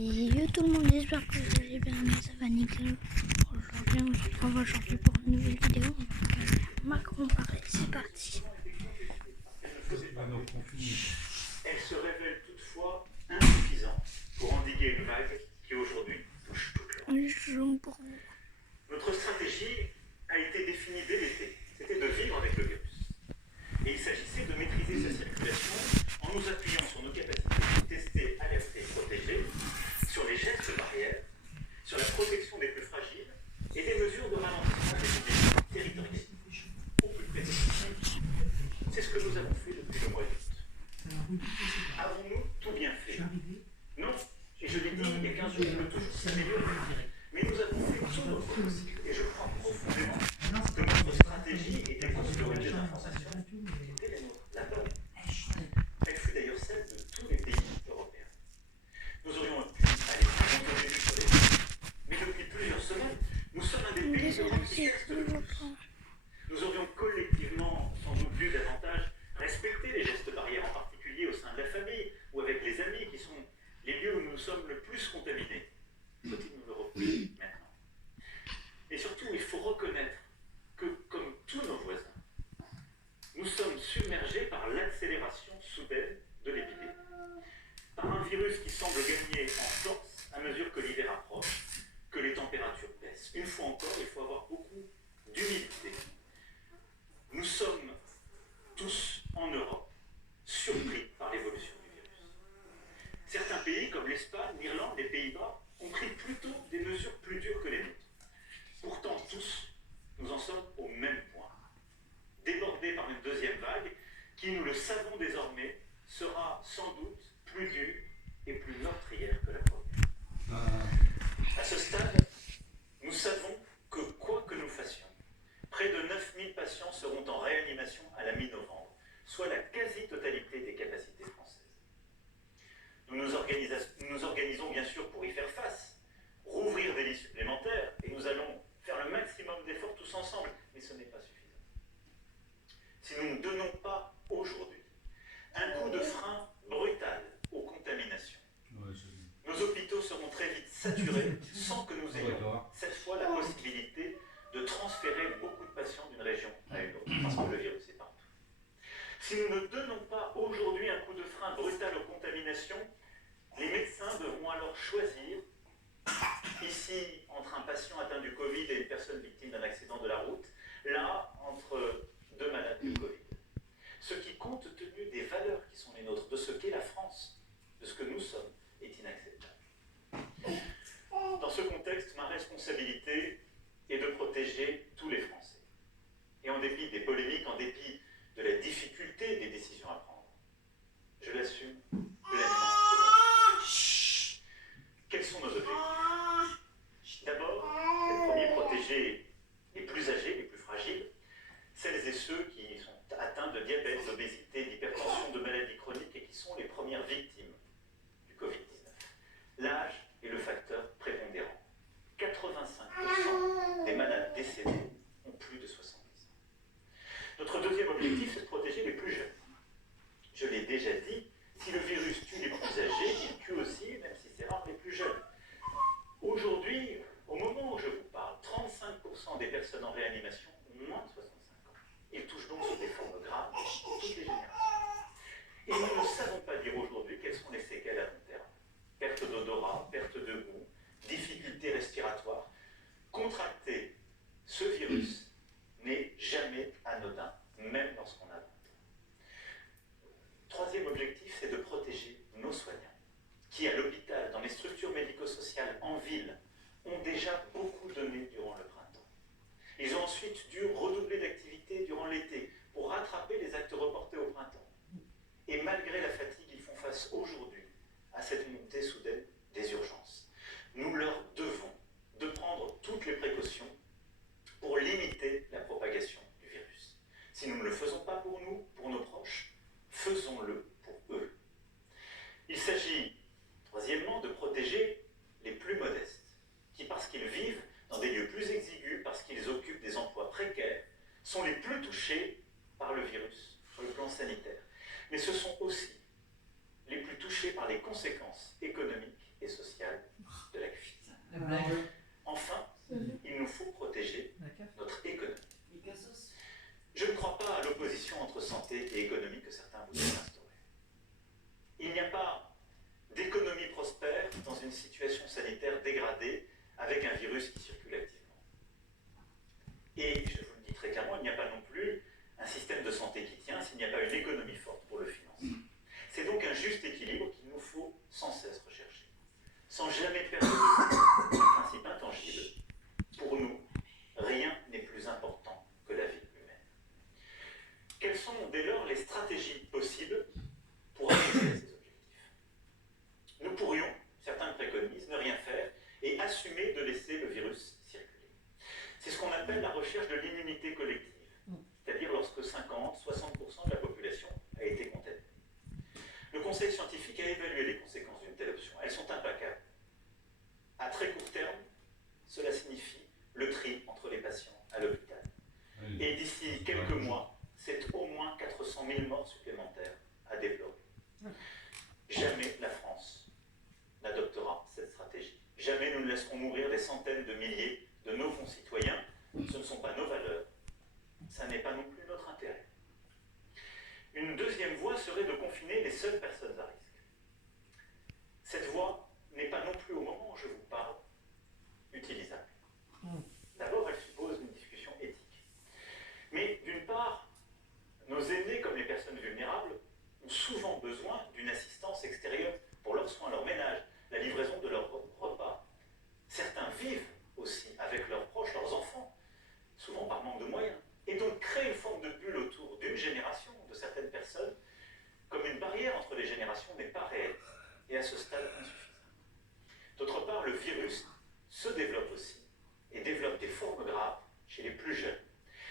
Salut tout le monde, j'espère que vous allez bien, mais ça va nickel. Aujourd'hui, on se retrouve aujourd'hui pour une nouvelle vidéo. Macron Paris, c'est parti. Elle se révèle toutefois insuffisante pour endiguer une vague qui aujourd'hui touche toute l'Europe. Notre stratégie a été définie dès l'été. C'était de vivre avec le virus. Et il s'agissait de maîtriser sa circulation en nous appuyant sur nos capacités de tester, alerter, protéger, sur les gestes barrières, sur la protection des plus fragiles et des mesures de ralentissement des épidémies territoriales au plus près. C'est ce que nous avons fait depuis le mois d'août. Avons-nous tout bien fait? Non. Et je l'ai dit il y a 15 jours, on peut toujours s'améliorer. Mais nous avons fait tout notre possible. Et je crois profondément que notre stratégie était construire une désinformation. C'était la nôtre, la bonne. Elle fut d'ailleurs celle de tous les pays européens. Nous aurions pu aller plus loin au début sur les pays. Mais depuis plusieurs semaines, nous sommes un des pays d'Europe qui teste le virus. Nous aurions collectivement sans doute dû davantage respecter les gestes barrières, en particulier au sein de la famille ou avec les amis, qui sont les lieux où nous sommes le plus contaminés. Faut-il nous le reprocher maintenant? Et surtout, il faut reconnaître que, comme tous nos voisins, nous sommes submergés par l'accélération soudaine de l'épidémie. Par un virus qui semble gagner en force à mesure que l'hiver approche, que les températures baissent. Une fois encore, il faut avoir beaucoup d'humilité. Nous sommes tous en Europe surpris par l'évolution du virus. Certains pays comme l'Espagne, l'Irlande, les Pays-Bas ont pris plutôt des mesures plus dures que les nôtres. Pourtant, tous, nous en sommes au même point. Débordés par une deuxième vague qui, nous le savons désormais, sera sans doute plus dure et plus meurtrière que la première. À ce stade, nous savons que quoi que nous fassions, près de 9000 patients seront en réanimation à la mi-novembre, soit la quasi-totalité des capacités françaises. Nous nous organisons bien sûr pour y faire face, rouvrir des lits supplémentaires, et nous allons faire le maximum d'efforts tous ensemble, mais ce n'est pas suffisant. Si nous ne donnons pas aujourd'hui un coup de frein brutal aux contaminations, nos hôpitaux seront très vite saturés sans que nous ayons cette fois la possibilité de transférer beaucoup de patients d'une région à une autre, parce que le virus est partout. Si nous ne donnons pas aujourd'hui un coup de frein brutal aux contaminations, les médecins devront alors choisir, ici entre un patient atteint du Covid et une personne victime d'un accident de la route, là entre deux malades du Covid. Ce qui, compte tenu des valeurs qui sont les nôtres, de ce qu'est la France, de ce que nous sommes, est inacceptable. Dans ce contexte, ma responsabilité est de protéger tous les Français. Et en dépit des polémiques, en dépit de la difficulté des décisions à prendre, je l'assume pleinement. Quels sont nos objectifs? D'abord, le premier, protéger les plus âgés, les plus fragiles, celles et ceux qui sont atteints de diabète, d'obésité, d'hypertension, de maladies chroniques et qui sont les premières victimes du Covid-19. L'âge est le facteur prépondérant. 85% des malades décédés ont plus de 70 ans. Notre deuxième objectif, c'est de protéger les plus jeunes. Je l'ai déjà dit, si le virus tue les plus âgés, il tue aussi, même si c'est rare, les plus jeunes. Aujourd'hui, au moment où je vous parle, 35% des personnes en réanimation ont moins de 65 ans. Ils touchent donc sur des formes graves pour toutes les générations. Et nous ne savons pas dire aujourd'hui quelles sont les séquelles à long terme. Perte d'odorat, perte de goût, difficultés respiratoires. Contracter ce virus n'est jamais anodin, même lorsqu'on a 20 ans. Troisième objectif, c'est de protéger nos soignants, qui à l'hôpital, dans les structures médico-sociales, en ville, ont déjà beaucoup donné durant le printemps. Ils ont ensuite dû redoubler d'activité durant l'été pour rattraper les actes reportés au printemps. Et malgré la fatigue, ils font face aujourd'hui à cette montée soudaine des urgences. Nous leur devons de prendre toutes les précautions pour limiter la propagation du virus. Si nous ne le faisons pas pour nous, pour nos proches, faisons-le pour eux. Il s'agit, troisièmement, de protéger les plus modestes, qui, parce qu'ils vivent dans des lieux plus exigus, parce qu'ils occupent des emplois précaires, sont les plus touchés par le virus sur le plan sanitaire. Mais ce sont aussi les plus touchés par les conséquences économiques et sociale de la cuite. Ah, Enfin, il nous faut protéger notre économie. Je ne crois pas à l'opposition entre santé et économie que certains voudraient instaurer. Il n'y a pas d'économie prospère dans une situation sanitaire dégradée avec un virus qui circule activement. Et je vous le dis très clairement, il n'y a pas non plus un système de santé qui tient s'il n'y a pas une économie forte pour le financer. C'est donc un juste équilibre qu'il nous faut sans cesse rechercher, sans jamais perdre de vue un principe intangible. Pour nous, rien n'est plus important que la vie humaine. Quelles sont dès lors les stratégies possibles pour arriver à ces objectifs? Nous pourrions, certains préconisent, ne rien faire et assumer de laisser le virus circuler. C'est ce qu'on appelle la recherche de l'immunité collective, c'est-à-dire lorsque 50-60% de la population a été contaminée. Le Conseil scientifique a évalué les conséquences d'une telle option. Elles sont implacables. À très court terme, cela signifie le tri entre les patients à l'hôpital. Et d'ici quelques mois, c'est au moins 400 000 morts supplémentaires à déplorer. Jamais la France n'adoptera cette stratégie. Jamais nous ne laisserons mourir des centaines de milliers de nos concitoyens. Ce ne sont pas nos valeurs. Ça n'est pas non plus notre intérêt. Une deuxième voie serait de confiner les seules personnes à risque. Cette voie n'est pas non plus, au moment où je vous parle, utilisable. D'abord, elle suppose une discussion éthique. Mais d'une part, nos aînés, comme les personnes vulnérables, ont souvent besoin d'une assistance extérieure pour leurs soins, leur ménage, la livraison de leurs repas. Certains vivent aussi avec leurs proches, leurs enfants, souvent par manque de moyens. Et donc créer une forme de bulle autour d'une génération, de certaines personnes, comme une barrière entre les générations n'est pas réelle et à ce stade insuffisant. D'autre part, le virus se développe aussi et développe des formes graves chez les plus jeunes.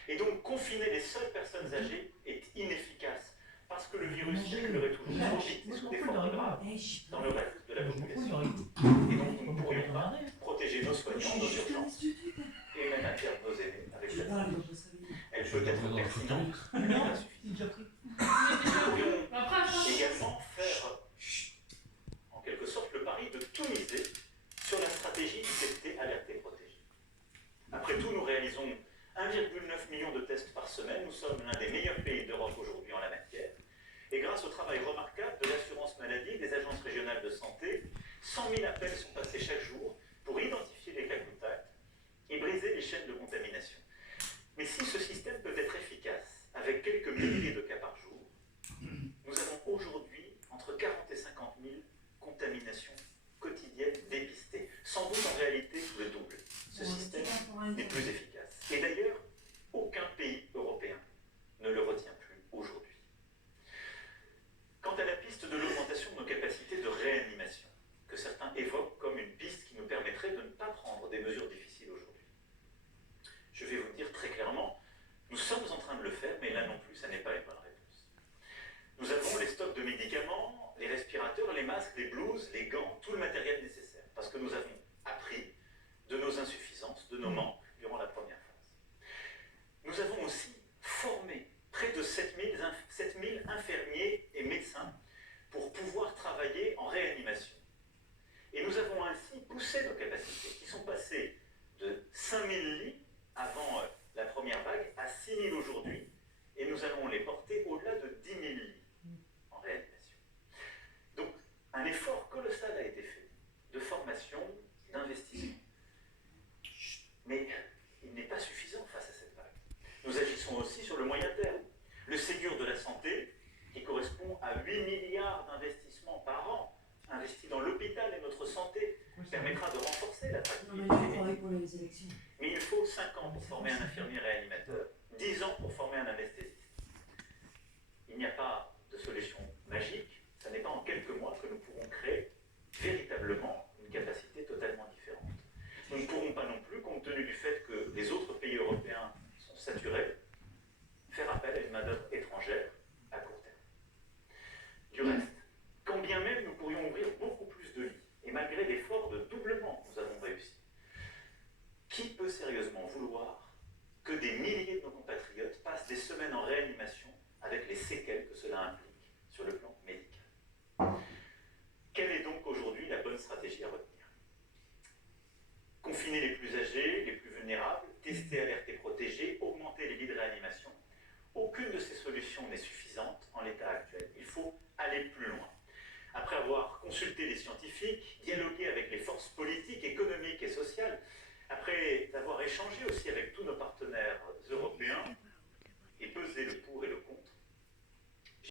Et donc confiner les seules personnes âgées est inefficace parce que le virus circulerait toujours trop vite et sous des formes graves dans le reste de la population. Et donc nous ne pourrions pas protéger nos soignants, nos urgences et même à terme nos aînés avec cette stratégie. Elle peut être pertinente, mais pas suffisante. Nous pourrions également faire, en quelque sorte, le pari de tout miser sur la stratégie du testé, alerté, protégé. Après tout, nous réalisons 1,9 million de tests par semaine. Nous sommes l'un des meilleurs pays d'Europe aujourd'hui en la matière. Et grâce au travail remarquable de l'assurance maladie et des agences régionales de santé, 100 000 appels sont passés chaque jour pour identifier les cas contacts et briser les chaînes de contamination. Mais si ce système peut être efficace, avec quelques milliers de cas par jour, nous avons aujourd'hui entre 40 et 50 000 contaminations quotidiennes dépistées. Sans doute en réalité le double. Ce système n'est plus efficace. Et d'ailleurs, aucun pays européen ne le retient plus aujourd'hui. Quant à la piste de l'augmentation de nos capacités de réanimation, que certains évoquent comme une piste qui nous permettrait de ne pas prendre des mesures difficiles aujourd'hui, je vais vous dire très clairement, nous sommes en train de le faire, mais là non plus, ça n'est pas une bonne réponse. Nous avons les stocks de médicaments, les respirateurs, les masques, les blouses, les gants, tout le matériel nécessaire, parce que nous avons appris de nos insuffisances, de nos manques durant la première phase. Nous avons aussi formé près de 7000 infirmiers et médecins pour pouvoir travailler en réanimation. Et nous avons ainsi poussé nos capacités, qui sont passées de 5000 lits avant la première vague à 6000 aujourd'hui, et nous allons les porter au-delà de 10 000 lits en réanimation. Donc, un effort colossal a été fait de formation, d'investissement. Mais il n'est pas suffisant face à cette vague. Nous agissons aussi sur le moyen terme. Le Ségur de la santé, qui correspond à 8 milliards d'investissements par an, investis dans l'hôpital et notre santé, permettra de renforcer l'attractivité des métiers. Mais il faut 5 ans pour former un infirmier réanimateur, 10 ans pour former un anesthésiste. Il n'y a pas de solution magique, ce n'est pas en quelques mois que nous pourrons créer véritablement une capacité totalement différente. Nous ne pourrons pas non plus, compte tenu du fait que les autres pays européens sont saturés, faire appel à une main-d'œuvre étrangère à court terme. Du reste, quand bien même nous pourrions ouvrir beaucoup plus de lits, et malgré l'effort de doublement que nous avons réussi, qui peut sérieusement vouloir que des milliers de nos compatriotes passent des semaines en réanimation avec les séquelles que cela bonne stratégie à retenir. Confiner les plus âgés, les plus vulnérables, tester, alerter, protéger, augmenter les lits de réanimation. Aucune de ces solutions n'est suffisante en l'état actuel. Il faut aller plus loin. Après avoir consulté les scientifiques, dialogué avec les forces politiques, économiques et sociales, après avoir échangé aussi avec tous nos partenaires européens et pesé le pour et le contre,